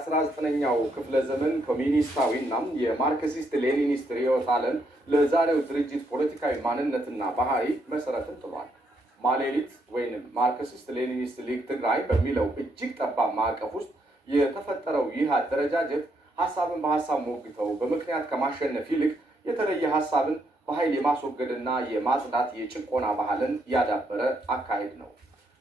የ19ኛው ክፍለ ዘመን ኮሚኒስታዊና የማርክሲስት ሌኒኒስት ርዕዮተ ዓለም ለዛሬው ድርጅት ፖለቲካዊ ማንነትና ባህሪ መሰረትን ጥሏል። ማሌሊት ወይንም ማርክሲስት ሌኒኒስት ሊግ ትግራይ በሚለው እጅግ ጠባብ ማዕቀፍ ውስጥ የተፈጠረው ይህ አደረጃጀት ሐሳብን በሐሳብ ሞግተው በምክንያት ከማሸነፍ ይልቅ የተለየ ሐሳብን በኃይል የማስወገድና የማጽዳት የጭቆና ባህልን ያዳበረ አካሄድ ነው።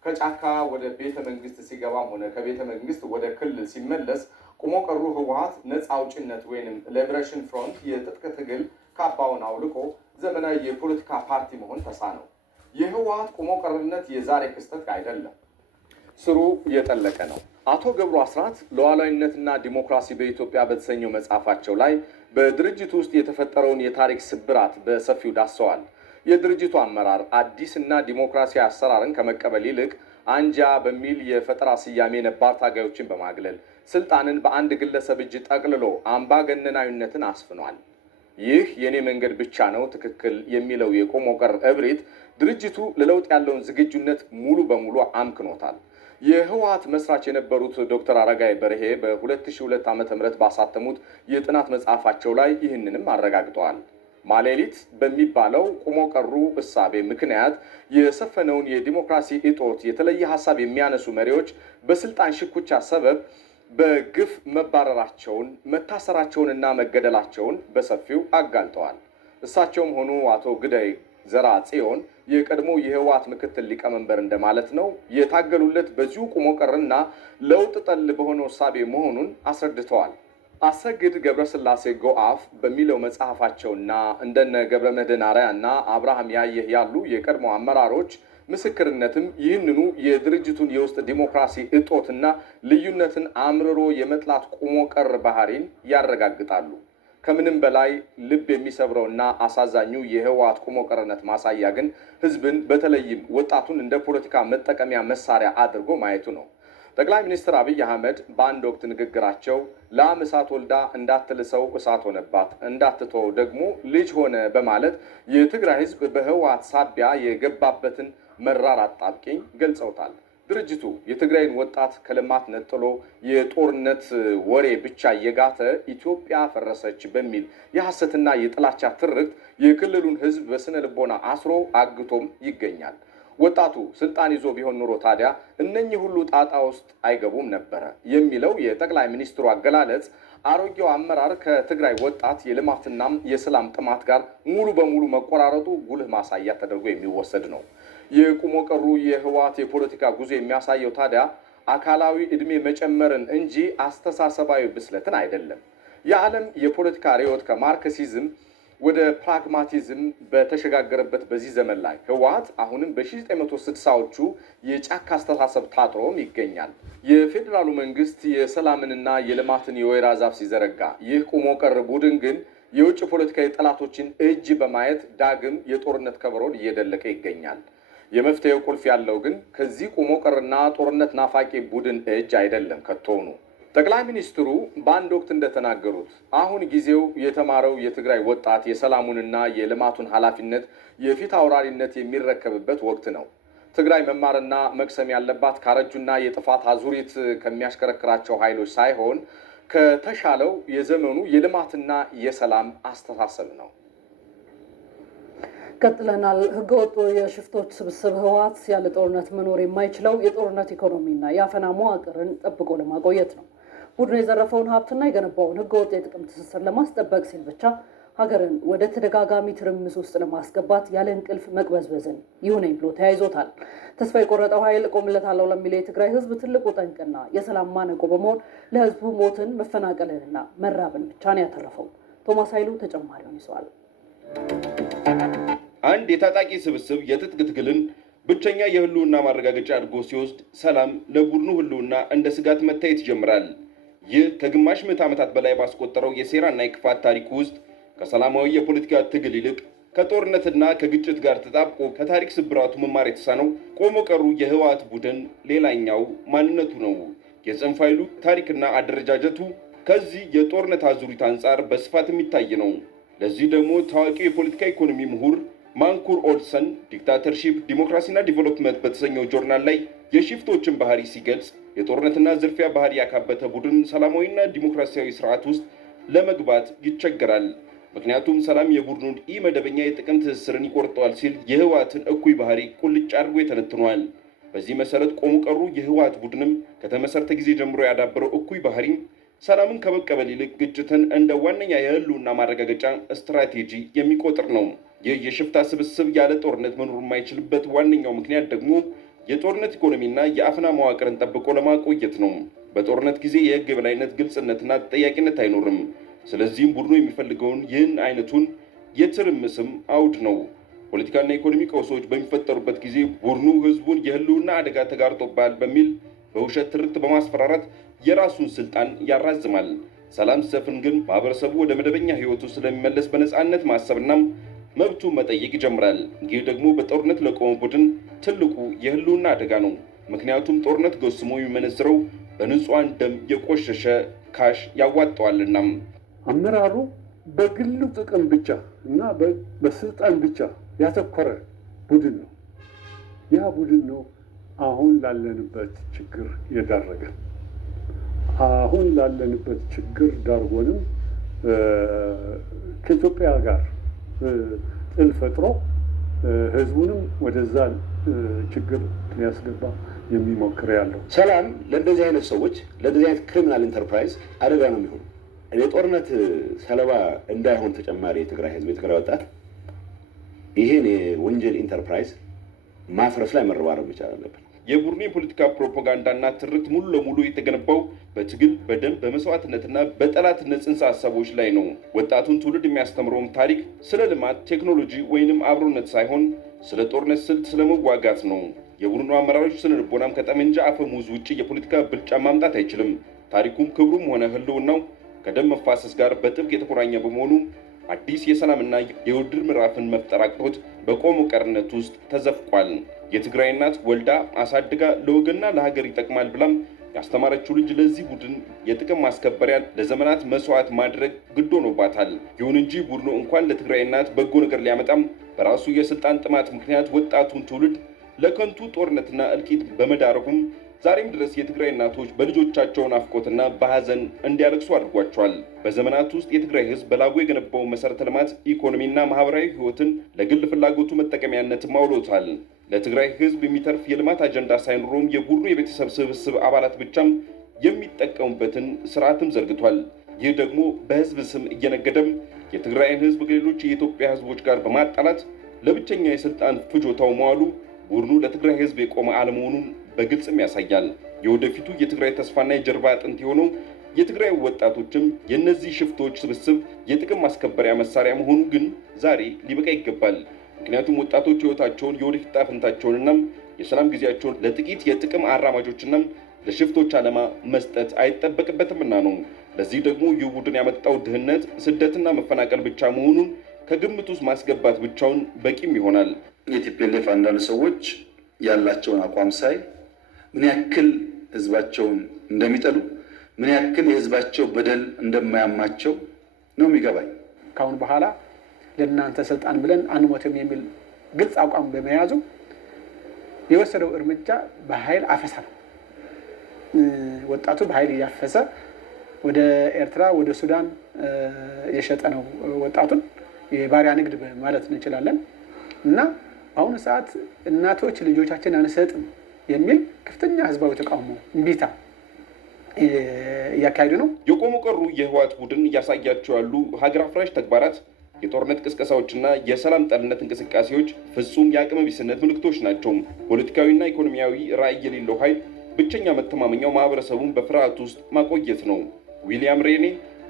ከጫካ ወደ ቤተ መንግስት ሲገባም ሆነ ከቤተ መንግስት ወደ ክልል ሲመለስ ቁሞ ቀሩ ህወሓት ነፃ አውጭነት ወይንም ሊበሬሽን ፍሮንት የትጥቅ ትግል ካባውን አውልቆ ዘመናዊ የፖለቲካ ፓርቲ መሆን ተሳነው። የህወሓት ቁሞ ቀርነት የዛሬ ክስተት አይደለም፣ ስሩ የጠለቀ ነው። አቶ ገብሩ አስራት ሉዓላዊነትና ዲሞክራሲ በኢትዮጵያ በተሰኘው መጽሐፋቸው ላይ በድርጅቱ ውስጥ የተፈጠረውን የታሪክ ስብራት በሰፊው ዳሰዋል። የድርጅቱ አመራር አዲስና ዲሞክራሲያዊ አሰራርን ከመቀበል ይልቅ አንጃ በሚል የፈጠራ ስያሜ ነባር ታጋዮችን በማግለል ስልጣንን በአንድ ግለሰብ እጅ ጠቅልሎ አምባገነናዊነትን አስፍኗል። ይህ የኔ መንገድ ብቻ ነው ትክክል የሚለው የቆሞ ቀር እብሪት ድርጅቱ ለለውጥ ያለውን ዝግጁነት ሙሉ በሙሉ አምክኖታል። የህወሓት መስራች የነበሩት ዶክተር አረጋይ በርሄ በ2002 ዓ.ም ባሳተሙት የጥናት መጽሐፋቸው ላይ ይህንንም አረጋግጠዋል። ማሌሊት በሚባለው ቁሞ ቀሩ እሳቤ ምክንያት የሰፈነውን የዲሞክራሲ እጦት የተለየ ሐሳብ የሚያነሱ መሪዎች በስልጣን ሽኩቻ ሰበብ በግፍ መባረራቸውን፣ መታሰራቸውንና መገደላቸውን በሰፊው አጋልጠዋል። እሳቸውም ሆኑ አቶ ግዳይ ዘርአጽዮን የቀድሞ የህወሓት ምክትል ሊቀመንበር እንደማለት ነው የታገሉለት በዚሁ ቁሞ ቀርና ለውጥ ጠል በሆነው እሳቤ መሆኑን አስረድተዋል። አሰግድ ገብረስላሴ ጎአፍ በሚለው መጽሐፋቸውና እንደነ ገብረ መድህን አርአያና አብርሃም ያየህ ያሉ የቀድሞ አመራሮች ምስክርነትም ይህንኑ የድርጅቱን የውስጥ ዲሞክራሲ እጦትና ልዩነትን አምርሮ የመጥላት ቁሞ ቀር ባህሪን ያረጋግጣሉ። ከምንም በላይ ልብ የሚሰብረውና አሳዛኙ የህወሓት ቁሞ ቀርነት ማሳያ ግን ህዝብን በተለይም ወጣቱን እንደ ፖለቲካ መጠቀሚያ መሳሪያ አድርጎ ማየቱ ነው። ጠቅላይ ሚኒስትር አብይ አህመድ በአንድ ወቅት ንግግራቸው ላም እሳት ወልዳ እንዳትልሰው እሳት ሆነባት፣ እንዳትተወው ደግሞ ልጅ ሆነ በማለት የትግራይ ህዝብ በህወሓት ሳቢያ የገባበትን መራር አጣብቂኝ ገልጸውታል። ድርጅቱ የትግራይን ወጣት ከልማት ነጥሎ የጦርነት ወሬ ብቻ እየጋተ ኢትዮጵያ ፈረሰች በሚል የሐሰትና የጥላቻ ትርክት የክልሉን ህዝብ በስነ ልቦና አስሮ አግቶም ይገኛል። ወጣቱ ስልጣን ይዞ ቢሆን ኑሮ ታዲያ እነኚህ ሁሉ ጣጣ ውስጥ አይገቡም ነበረ የሚለው የጠቅላይ ሚኒስትሩ አገላለጽ አሮጌው አመራር ከትግራይ ወጣት የልማትና የሰላም ጥማት ጋር ሙሉ በሙሉ መቆራረጡ ጉልህ ማሳያ ተደርጎ የሚወሰድ ነው። የቁሞ ቀሩ የህወሓት የፖለቲካ ጉዞ የሚያሳየው ታዲያ አካላዊ እድሜ መጨመርን እንጂ አስተሳሰባዊ ብስለትን አይደለም። የዓለም የፖለቲካ ርዕዮት ከማርክሲዝም ወደ ፕራግማቲዝም በተሸጋገረበት በዚህ ዘመን ላይ ህወሓት አሁንም በ1960ዎቹ የጫካ አስተሳሰብ ታጥሮም ይገኛል። የፌዴራሉ መንግስት የሰላምንና የልማትን የወይራ ዛፍ ሲዘረጋ፣ ይህ ቁሞ ቀር ቡድን ግን የውጭ ፖለቲካዊ ጠላቶችን እጅ በማየት ዳግም የጦርነት ከበሮን እየደለቀ ይገኛል። የመፍትሄው ቁልፍ ያለው ግን ከዚህ ቁሞ ቀርና ጦርነት ናፋቂ ቡድን እጅ አይደለም ከቶውኑ። ጠቅላይ ሚኒስትሩ በአንድ ወቅት እንደተናገሩት አሁን ጊዜው የተማረው የትግራይ ወጣት የሰላሙንና የልማቱን ኃላፊነት የፊት አውራሪነት የሚረከብበት ወቅት ነው። ትግራይ መማርና መቅሰም ያለባት ካረጁና የጥፋት አዙሪት ከሚያሽከረክራቸው ኃይሎች ሳይሆን ከተሻለው የዘመኑ የልማትና የሰላም አስተሳሰብ ነው። ቀጥለናል። ህገወጡ የሽፍቶች ስብስብ ህወሓት ያለ ጦርነት መኖር የማይችለው የጦርነት ኢኮኖሚና የአፈና መዋቅርን ጠብቆ ለማቆየት ነው። ቡድኑ የዘረፈውን ሀብትና የገነባውን ህገወጥ የጥቅም ትስስር ለማስጠበቅ ሲል ብቻ ሀገርን ወደ ተደጋጋሚ ትርምስ ውስጥ ለማስገባት ያለ እንቅልፍ መቅበዝበዝን ይሁነኝ ብሎ ተያይዞታል። ተስፋ የቆረጠው ኃይል ቆምለታለሁ ለሚለው የትግራይ ህዝብ ትልቁ ጠንቅና የሰላም ማነቆ በመሆን ለህዝቡ ሞትን፣ መፈናቀልንና መራብን ብቻ ነው ያተረፈው። ቶማስ ኃይሉ ተጨማሪውን ይዘዋል። አንድ የታጣቂ ስብስብ የትጥቅ ትግልን ብቸኛ የህልውና ማረጋገጫ አድርጎ ሲወስድ ሰላም ለቡድኑ ህልውና እንደ ስጋት መታየት ይጀምራል። ይህ ከግማሽ ምዕተ ዓመታት በላይ ባስቆጠረው የሴራና የክፋት ታሪክ ውስጥ ከሰላማዊ የፖለቲካ ትግል ይልቅ ከጦርነትና ከግጭት ጋር ተጣብቆ ከታሪክ ስብራቱ መማር የተሳነው ቆሞ ቀሩ የህወሓት ቡድን ሌላኛው ማንነቱ ነው። የጽንፍ ኃይሉ ታሪክና አደረጃጀቱ ከዚህ የጦርነት አዙሪት አንጻር በስፋት የሚታይ ነው። ለዚህ ደግሞ ታዋቂው የፖለቲካ ኢኮኖሚ ምሁር ማንኩር ኦልሰን ዲክታተርሺፕ ዲሞክራሲና ዲቨሎፕመንት በተሰኘው ጆርናል ላይ የሽፍቶችን ባህሪ ሲገልጽ የጦርነትና ዝርፊያ ባህሪ ያካበተ ቡድን ሰላማዊና ዲሞክራሲያዊ ስርዓት ውስጥ ለመግባት ይቸገራል። ምክንያቱም ሰላም የቡድኑን ኢመደበኛ የጥቅም ትስስርን ይቆርጠዋል ሲል የህወሓትን እኩይ ባህሪ ቁልጭ አድርጎ የተነትኗል። በዚህ መሰረት ቆሙ ቀሩ የህወሓት ቡድንም ከተመሰረተ ጊዜ ጀምሮ ያዳበረው እኩይ ባህሪ ሰላምን ከመቀበል ይልቅ ግጭትን እንደ ዋነኛ የህልውና ማረጋገጫ ስትራቴጂ የሚቆጥር ነው። ይህ የሽፍታ ስብስብ ያለ ጦርነት መኖር የማይችልበት ዋነኛው ምክንያት ደግሞ የጦርነት ኢኮኖሚና የአፈና መዋቅርን ጠብቆ ለማቆየት ነው። በጦርነት ጊዜ የህግ የበላይነት፣ ግልጽነትና ተጠያቂነት አይኖርም። ስለዚህም ቡድኑ የሚፈልገውን ይህን አይነቱን የትርምስም አውድ ነው። ፖለቲካና ኢኮኖሚ ቀውሶች በሚፈጠሩበት ጊዜ ቡድኑ ህዝቡን የህልውና አደጋ ተጋርጦባል በሚል በውሸት ትርክት በማስፈራራት የራሱን ስልጣን ያራዝማል። ሰላም ሲሰፍን ግን ማህበረሰቡ ወደ መደበኛ ህይወቱ ስለሚመለስ በነፃነት ማሰብና መብቱ መጠየቅ ይጀምራል። ይህ ደግሞ በጦርነት ለቆመ ቡድን ትልቁ የህልውና አደጋ ነው። ምክንያቱም ጦርነት ጎስሞ የሚመነዝረው በንጹሐን ደም የቆሸሸ ካሽ ያዋጣዋልና። አመራሩ በግሉ ጥቅም ብቻ እና በስልጣን ብቻ ያተኮረ ቡድን ነው። ያ ቡድን ነው አሁን ላለንበት ችግር የዳረገን። አሁን ላለንበት ችግር ዳርጎንም ከኢትዮጵያ ጋር ጥል ፈጥሮ ህዝቡንም ወደዛ ችግር ሊያስገባ የሚሞክር ያለው። ሰላም ለእንደዚህ አይነት ሰዎች ለእንደዚህ አይነት ክሪሚናል ኢንተርፕራይዝ አደጋ ነው የሚሆኑ። የጦርነት ሰለባ እንዳይሆን ተጨማሪ የትግራይ ህዝብ፣ የትግራይ ወጣት ይሄን የወንጀል ኢንተርፕራይዝ ማፍረስ ላይ መረባረብ መቻል አለብን። የቡድኑ የፖለቲካ ፕሮፓጋንዳና ትርክት ሙሉ ለሙሉ የተገነባው በትግል፣ በደም፣ በመስዋዕትነትና በጠላትነት ጽንሰ ሀሳቦች ላይ ነው። ወጣቱን ትውልድ የሚያስተምረውም ታሪክ ስለ ልማት፣ ቴክኖሎጂ ወይንም አብሮነት ሳይሆን ስለ ጦርነት ስልት፣ ስለ መዋጋት ነው። የቡድኑ አመራሮች ስነ ልቦናም ከጠመንጃ አፈሙዝ ውጭ የፖለቲካ ብልጫ ማምጣት አይችልም። ታሪኩም ክብሩም ሆነ ህልውናው ከደም መፋሰስ ጋር በጥብቅ የተቆራኘ በመሆኑ አዲስ የሰላምና የውድድር ምዕራፍን መፍጠር አቅቶት በቆሞ ቀርነት ውስጥ ተዘፍቋል። የትግራይ እናት ወልዳ አሳድጋ ለወገንና ለሀገር ይጠቅማል ብላም ያስተማረችው ልጅ ለዚህ ቡድን የጥቅም ማስከበሪያ ለዘመናት መስዋዕት ማድረግ ግድ ሆኖባታል። ይሁን እንጂ ቡድኑ እንኳን ለትግራይ እናት በጎ ነገር ሊያመጣም በራሱ የስልጣን ጥማት ምክንያት ወጣቱን ትውልድ ለከንቱ ጦርነትና እልቂት በመዳረጉም ዛሬም ድረስ የትግራይ እናቶች በልጆቻቸው ናፍቆትና በሐዘን እንዲያለቅሱ አድርጓቸዋል። በዘመናት ውስጥ የትግራይ ህዝብ በላጎ የገነባው መሰረተ ልማት፣ ኢኮኖሚና ማህበራዊ ህይወትን ለግል ፍላጎቱ መጠቀሚያነት አውሎታል። ለትግራይ ህዝብ የሚተርፍ የልማት አጀንዳ ሳይኖረውም የቡድኑ የቤተሰብ ስብስብ አባላት ብቻም የሚጠቀሙበትን ስርዓትም ዘርግቷል። ይህ ደግሞ በህዝብ ስም እየነገደም የትግራይን ህዝብ ከሌሎች የኢትዮጵያ ህዝቦች ጋር በማጣላት ለብቸኛ የስልጣን ፍጆታው መዋሉ ቡድኑ ለትግራይ ህዝብ የቆመ አለመሆኑን በግልጽም ያሳያል። የወደፊቱ የትግራይ ተስፋና የጀርባ አጥንት የሆነው የትግራይ ወጣቶችም የእነዚህ ሽፍቶች ስብስብ የጥቅም ማስከበሪያ መሳሪያ መሆኑ ግን ዛሬ ሊበቃ ይገባል። ምክንያቱም ወጣቶች ህይወታቸውን፣ የወደፊት ዕጣ ፈንታቸውንና የሰላም ጊዜያቸውን ለጥቂት የጥቅም አራማጆችና ለሽፍቶች ዓላማ መስጠት አይጠበቅበትምና ነው። ለዚህ ደግሞ ይህ ቡድን ያመጣው ድህነት፣ ስደትና መፈናቀል ብቻ መሆኑን ከግምት ውስጥ ማስገባት ብቻውን በቂም ይሆናል። የቲፒኤልኤፍ አንዳንድ ሰዎች ያላቸውን አቋም ሳይ ምን ያክል ህዝባቸውን እንደሚጠሉ፣ ምን ያክል የህዝባቸው በደል እንደማያማቸው ነው የሚገባኝ። ካሁን በኋላ ለእናንተ ስልጣን ብለን አንሞትም የሚል ግልጽ አቋም በመያዙ የወሰደው እርምጃ በኃይል አፈሳ ነው። ወጣቱ በኃይል እያፈሰ ወደ ኤርትራ፣ ወደ ሱዳን የሸጠ ነው ወጣቱን። የባሪያ ንግድ ማለት እንችላለን። እና በአሁኑ ሰዓት እናቶች ልጆቻችን አንሰጥም የሚል ከፍተኛ ህዝባዊ ተቃውሞ እምቢታ እያካሄዱ ነው። የቆሙ ቀሩ የህወሓት ቡድን እያሳያቸው ያሉ ሀገር አፍራሽ ተግባራት፣ የጦርነት ቅስቀሳዎችና የሰላም ጠልነት እንቅስቃሴዎች ፍጹም የአቅመ ቢስነት ምልክቶች ናቸው። ፖለቲካዊና ኢኮኖሚያዊ ራዕይ የሌለው ኃይል ብቸኛ መተማመኛው ማህበረሰቡን በፍርሃት ውስጥ ማቆየት ነው። ዊሊያም ሬኔ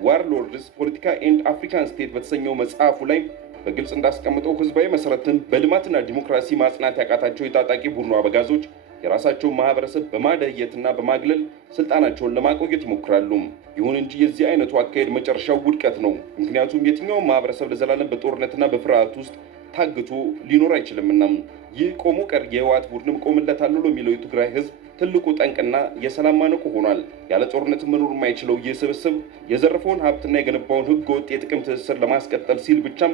ዋርሎርድስ ፖለቲካ ኤንድ አፍሪካን ስቴት በተሰኘው መጽሐፉ ላይ በግልጽ እንዳስቀምጠው ህዝባዊ መሰረትን በልማትና ዲሞክራሲ ማጽናት ያቃታቸው የታጣቂ ቡድኑ አበጋዞች የራሳቸውን ማህበረሰብ በማደየትና በማግለል ስልጣናቸውን ለማቆየት ይሞክራሉ። ይሁን እንጂ የዚህ አይነቱ አካሄድ መጨረሻው ውድቀት ነው። ምክንያቱም የትኛውም ማህበረሰብ ለዘላለም በጦርነትና በፍርሃት ውስጥ ታግቶ ሊኖር አይችልምና። ይህ ቆሞ ቀር የህወሓት ቡድንም ቆምለታለሁ የሚለው የትግራይ ህዝብ ትልቁ ጠንቅና የሰላም ማነቆ ሆኗል። ያለ ጦርነት መኖር የማይችለው ይህ ስብስብ የዘረፈውን ሀብትና የገነባውን ህገ ወጥ የጥቅም ትስስር ለማስቀጠል ሲል ብቻም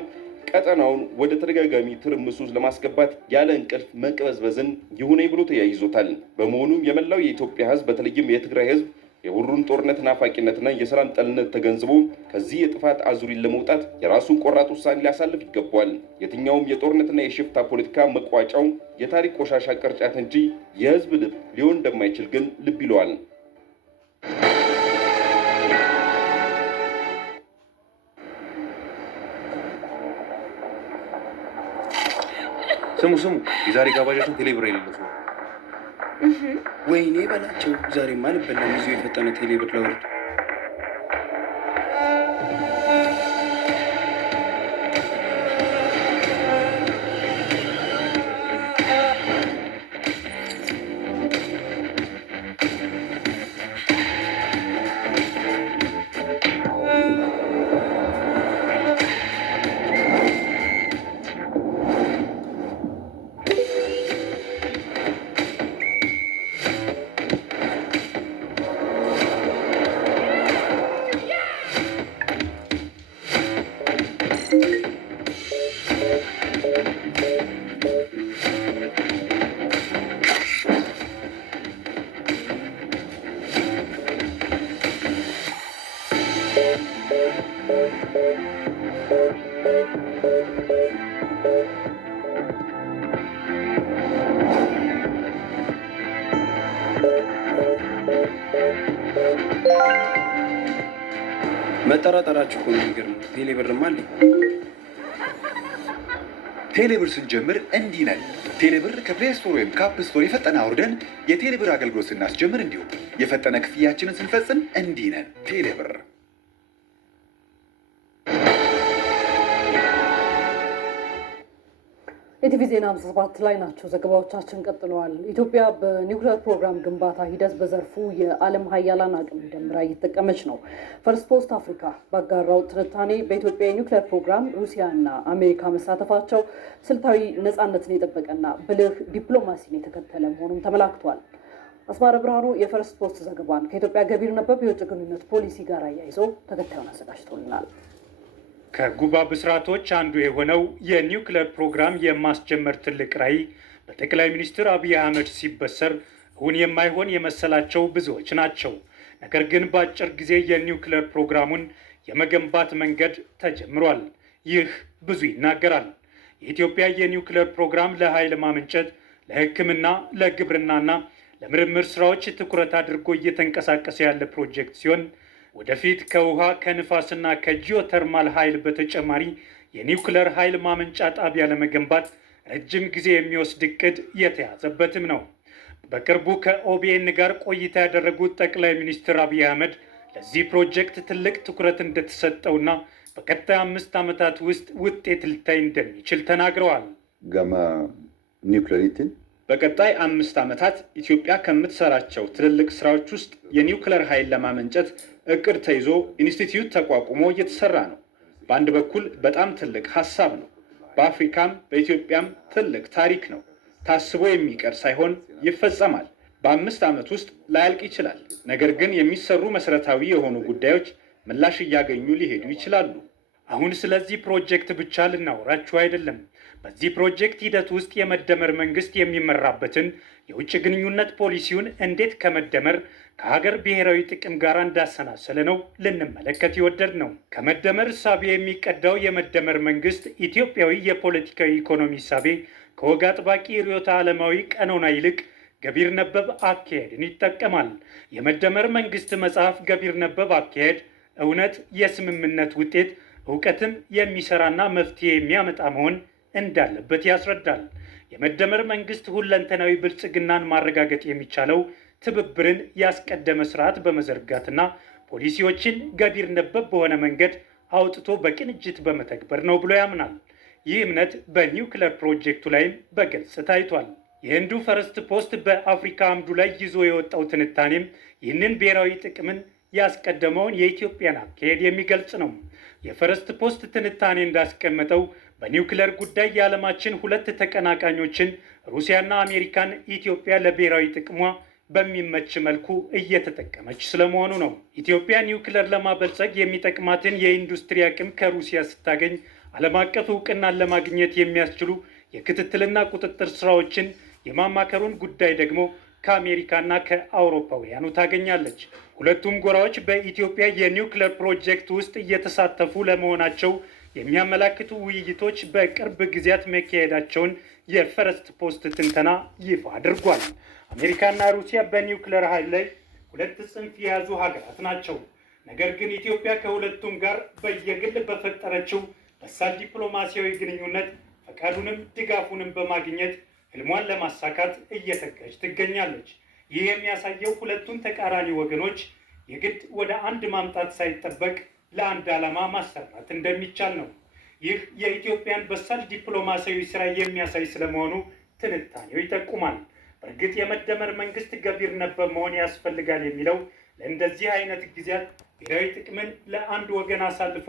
ቀጠናውን ወደ ተደጋጋሚ ትርምስ ውስጥ ለማስገባት ያለ እንቅልፍ መቅበዝበዝን ይሁነኝ ብሎ ተያይዞታል። በመሆኑም የመላው የኢትዮጵያ ሕዝብ በተለይም የትግራይ ሕዝብ የሁሉን ጦርነት ናፋቂነትና የሰላም ጠልነት ተገንዝቦ ከዚህ የጥፋት አዙሪት ለመውጣት የራሱን ቆራጥ ውሳኔ ሊያሳልፍ ይገባዋል። የትኛውም የጦርነትና የሽፍታ ፖለቲካ መቋጫው የታሪክ ቆሻሻ ቅርጫት እንጂ የሕዝብ ልብ ሊሆን እንደማይችል ግን ልብ ይለዋል። ስሙ የዛሬ ጋባዣችን ቴሌብር የሌለው ሰው ወይኔ በላቸው። ዛሬማ ልበላም ይዞ የፈጠነ ቴሌብር ለወርድ መጠራጠራችሁ እኮ ነው የሚገርመው። ቴሌብርማ አለኝ። ቴሌብር ስንጀምር እንዲህ ነን። ቴሌብር ከፕሌይ ስቶር ወይም ከአፕ ስቶር የፈጠነ አውርደን የቴሌብር አገልግሎት ስናስጀምር እንዲሁም የፈጠነ ክፍያችንን ስንፈጽም እንዲህ ነን። ቴሌብር ኢቲቪ ዜና 57 ላይ ናቸው። ዘገባዎቻችን ቀጥለዋል። ኢትዮጵያ በኒውክሌር ፕሮግራም ግንባታ ሂደት በዘርፉ የዓለም ሀያላን አቅም ደምራ እየተጠቀመች ነው። ፈርስት ፖስት አፍሪካ ባጋራው ትንታኔ በኢትዮጵያ የኒውክሌር ፕሮግራም ሩሲያና አሜሪካ መሳተፋቸው ስልታዊ ነፃነትን የጠበቀና ብልህ ዲፕሎማሲን የተከተለ መሆኑን ተመላክቷል። አስማረ ብርሃኑ የፈርስት ፖስት ዘገባን ከኢትዮጵያ ገቢር ነበብ የውጭ ግንኙነት ፖሊሲ ጋር አያይዞ ተከታዩን አዘጋጅቶልናል። ከጉባ ብስራቶች አንዱ የሆነው የኒውክሌር ፕሮግራም የማስጀመር ትልቅ ራዕይ በጠቅላይ ሚኒስትር አብይ አህመድ ሲበሰር እውን የማይሆን የመሰላቸው ብዙዎች ናቸው። ነገር ግን በአጭር ጊዜ የኒውክሌር ፕሮግራሙን የመገንባት መንገድ ተጀምሯል። ይህ ብዙ ይናገራል። የኢትዮጵያ የኒውክሌር ፕሮግራም ለኃይል ማመንጨት፣ ለሕክምና፣ ለግብርናና ለምርምር ስራዎች ትኩረት አድርጎ እየተንቀሳቀሰ ያለ ፕሮጀክት ሲሆን ወደፊት ከውሃ ከንፋስና ከጂኦተርማል ኃይል በተጨማሪ የኒውክሌር ኃይል ማመንጫ ጣቢያ ለመገንባት ረጅም ጊዜ የሚወስድ እቅድ የተያዘበትም ነው። በቅርቡ ከኦቢኤን ጋር ቆይታ ያደረጉት ጠቅላይ ሚኒስትር አብይ አህመድ ለዚህ ፕሮጀክት ትልቅ ትኩረት እንደተሰጠውና በቀጣይ 5 ዓመታት ውስጥ ውጤት ሊታይ እንደሚችል ተናግረዋል። ገማ ኒውክሌሪቲን በቀጣይ 5 ዓመታት ኢትዮጵያ ከምትሰራቸው ትልልቅ ስራዎች ውስጥ የኒውክሌር ኃይል ለማመንጨት እቅድ ተይዞ ኢንስቲትዩት ተቋቁሞ እየተሰራ ነው። በአንድ በኩል በጣም ትልቅ ሀሳብ ነው። በአፍሪካም በኢትዮጵያም ትልቅ ታሪክ ነው። ታስቦ የሚቀር ሳይሆን ይፈጸማል። በ5 ዓመት ውስጥ ላያልቅ ይችላል። ነገር ግን የሚሰሩ መሰረታዊ የሆኑ ጉዳዮች ምላሽ እያገኙ ሊሄዱ ይችላሉ። አሁን ስለዚህ ፕሮጀክት ብቻ ልናወራችሁ አይደለም። በዚህ ፕሮጀክት ሂደት ውስጥ የመደመር መንግስት የሚመራበትን የውጭ ግንኙነት ፖሊሲውን እንዴት ከመደመር ከሀገር ብሔራዊ ጥቅም ጋር እንዳሰናሰለ ነው ልንመለከት የወደድ ነው። ከመደመር እሳቤ የሚቀዳው የመደመር መንግስት ኢትዮጵያዊ የፖለቲካዊ ኢኮኖሚ እሳቤ ከወግ አጥባቂ ርዕዮተ ዓለማዊ ቀኖና ይልቅ ገቢር ነበብ አካሄድን ይጠቀማል። የመደመር መንግስት መጽሐፍ ገቢር ነበብ አካሄድ እውነት የስምምነት ውጤት እውቀትም የሚሰራና መፍትሄ የሚያመጣ መሆን እንዳለበት ያስረዳል። የመደመር መንግስት ሁለንተናዊ ብልጽግናን ማረጋገጥ የሚቻለው ትብብርን ያስቀደመ ስርዓት በመዘርጋትና ፖሊሲዎችን ገቢር ነበብ በሆነ መንገድ አውጥቶ በቅንጅት በመተግበር ነው ብሎ ያምናል። ይህ እምነት በኒውክሌር ፕሮጀክቱ ላይም በግልጽ ታይቷል። የህንዱ ፈርስት ፖስት በአፍሪካ አምዱ ላይ ይዞ የወጣው ትንታኔም ይህንን ብሔራዊ ጥቅምን ያስቀደመውን የኢትዮጵያን አካሄድ የሚገልጽ ነው። የፈርስት ፖስት ትንታኔ እንዳስቀመጠው በኒውክሌር ጉዳይ የዓለማችን 2 ተቀናቃኞችን ሩሲያና አሜሪካን ኢትዮጵያ ለብሔራዊ ጥቅሟ በሚመች መልኩ እየተጠቀመች ስለመሆኑ ነው። ኢትዮጵያ ኒውክሌር ለማበልጸግ የሚጠቅማትን የኢንዱስትሪ አቅም ከሩሲያ ስታገኝ፣ ዓለም አቀፍ እውቅናን ለማግኘት የሚያስችሉ የክትትልና ቁጥጥር ስራዎችን የማማከሩን ጉዳይ ደግሞ ከአሜሪካና ከአውሮፓውያኑ ታገኛለች። ሁለቱም ጎራዎች በኢትዮጵያ የኒውክሌር ፕሮጀክት ውስጥ እየተሳተፉ ለመሆናቸው የሚያመላክቱ ውይይቶች በቅርብ ጊዜያት መካሄዳቸውን የፈረስት ፖስት ትንተና ይፋ አድርጓል። አሜሪካና ሩሲያ በኒውክሌር ኃይል ላይ ሁለት ጽንፍ የያዙ ሀገራት ናቸው። ነገር ግን ኢትዮጵያ ከሁለቱም ጋር በየግል በፈጠረችው በሳል ዲፕሎማሲያዊ ግንኙነት ፈቃዱንም ድጋፉንም በማግኘት ህልሟን ለማሳካት እየተጋች ትገኛለች። ይህ የሚያሳየው ሁለቱን ተቃራኒ ወገኖች የግድ ወደ አንድ ማምጣት ሳይጠበቅ ለአንድ ዓላማ ማሰራት እንደሚቻል ነው። ይህ የኢትዮጵያን በሳል ዲፕሎማሲያዊ ስራ የሚያሳይ ስለመሆኑ ትንታኔው ይጠቁማል። በእርግጥ የመደመር መንግስት ገቢር ነበር መሆን ያስፈልጋል የሚለው ለእንደዚህ አይነት ጊዜያት ብሔራዊ ጥቅምን ለአንድ ወገን አሳልፎ